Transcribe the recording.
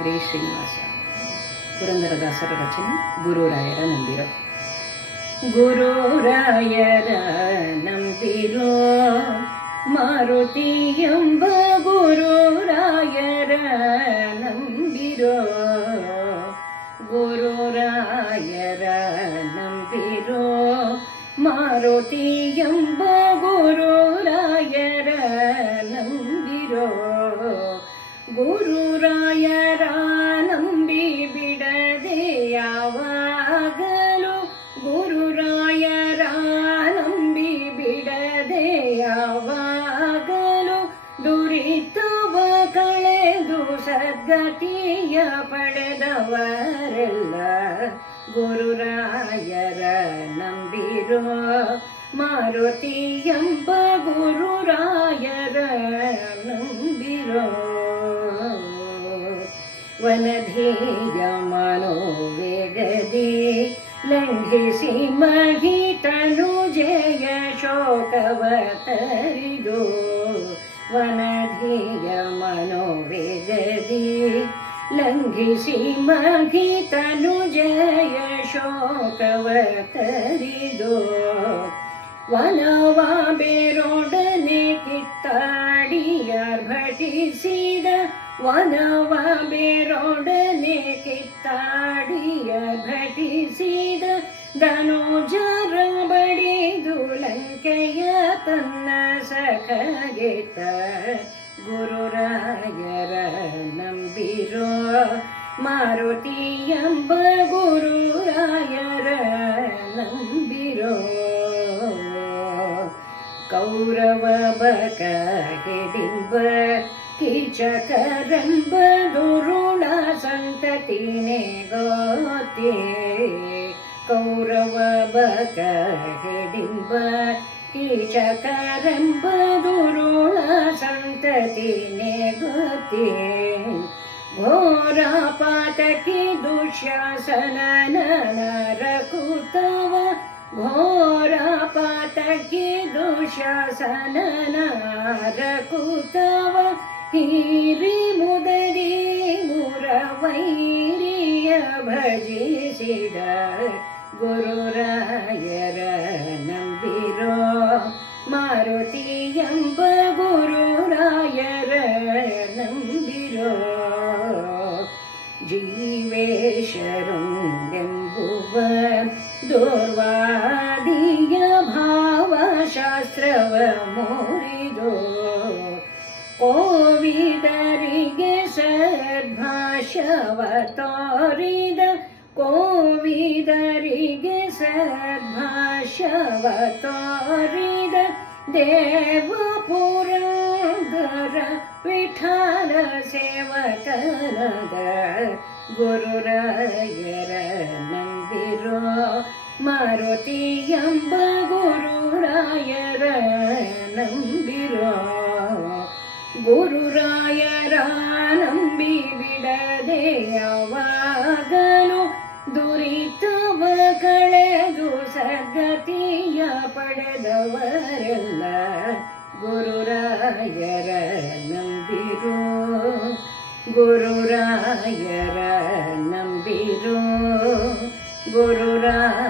ರೇ ಶ್ರೀನಿವಾಸ. ಪುರಂದರದಾಸರ ರಚನೆ. ಗುರುರಾಯರ ನಂಬಿರೋ. ಗುರುರಾಯರ ನಂಬಿರೋ ಮಾರುತಿ ಎಂಬ ಗುರುರಾಯರ ನಂಬಿರೋ. ಗುರುರಾಯರ ನಂಬಿರೋ ಮಾರುತಿ ಎಂಬ ಗುರುರಾಯರ ನಂಬಿರೋ. ಗುರುರಾಯರ ನಂಬಿ ಬಿಡದೆ ಯಾವಾಗಲೂ, ಗುರುರಾಯರ ನಂಬಿ ಬಿಡದೆ ಯಾವಾಗಲೂ ದುರಿತವ ಕಳೆದು ಸದ್ಗತಿಯ ಪಡೆದವರೆಲ್ಲ ಗುರುರಾಯರ ನಂಬಿರೋ. ಮಾರುತಿ ಎಂಬ ಗುರುರಾಯರ ನಂಬಿರೋ. ವನಧೇಯ ಮನೋವೇಗದಿ ಲಂಘಿಸಿ ಮಹಿತನು ಜಯ ಶೋಕವ ತರಿದು. ವನಧೇಯ ಮನೋವೇಗದಿ ಲಂಘಿಸಿ ಮಹಿತನು ಜಯ ಶೋಕವ ತರಿದು. ವನವ ಬೇರೊಡನೆ ಕಿತ್ತಾಡಿಯರ್ಭಟಿಸಿದ, ವನವ ಬೇರೊಡನೆ ಕಿತ್ತಾಡಿಯರ್ಭಟಿಸಿದ ಧನುಜರ ಬಡಿದು ಲಂಕೆಯ ತನ್ನ ಸಖಗೆತ್ತ. ಗುರುರಾಯರ ನಂಬಿರೋ. ಮಾರುತಿ ಎಂಬ ಗುರುರಾಯರ ನಂಬಿರೋ. ಕೌರವ ಬಕ ಹಿಡಿಂಬ ಕೀಚಕರಂಬ ದುರುಳ ಸಂತತಿನೇ ಗೋತೆ. ಕೌರವ ಬಕ ಹಿಡಿಂಬ ಕೀಚಕರಂಬ ದುರುಳ ಸಂತತಿನೇ ಗೋತೆ. ಘೋರ ಪಾತಕಿ ದುಶ್ಯಾಸನ ನರಕುತವ, ಘೋರ ಪಾತಕಿ ದುಶ್ಯಾಸನ ನರಕುತವ. ಹೀರಿ ಮುದರಿ ಮುರವೈರಿಯ ಭಜಿಸಿದ ಗುರುರಾಯರ ನಂಬಿರೋ. ಮಾರುತಿ ಎಂಬ ಗುರುರಾಯರ ನಂಬಿರೋ. ಜೀವೇಶರುಂದೆಂಬುವ ದೂರ್ವಾದಿಯ ಭಾವಶಾಸ್ತ್ರವ ಮುರಿದು. ಕೋವಿದರಿಗೆ ಸದ್ಭಾಷ್ಯವ ತೋರಿದ, ಕೋವಿದರಿಗೆ ಸದ್ಭಾಷ್ಯವ ತೋರಿದ ದೇವ ಪುರಂದರ ವಿಠಲ ಸೇವಕನಾದ ಗುರುರಾಯರ ನಂಬಿರೋ. ಮಾರುತಿ ಎಂಬ ಗುರುರಾಯರ ನಂಬಿರೋ. ಗುರುರಾಯರ ನಂಬಿ ಬಿಡದೆ ಯಾವಾಗಲೂ ದುರಿತವ ಕಳೆದು ಸದ್ಗತಿಯ ಪಡೆದವರೆಲ್ಲ ಗುರುರಾಯರ ನಂಬಿರೋ. ಗುರುರಾಯರ ನಂಬಿರೋ. ಗುರುರಾಯ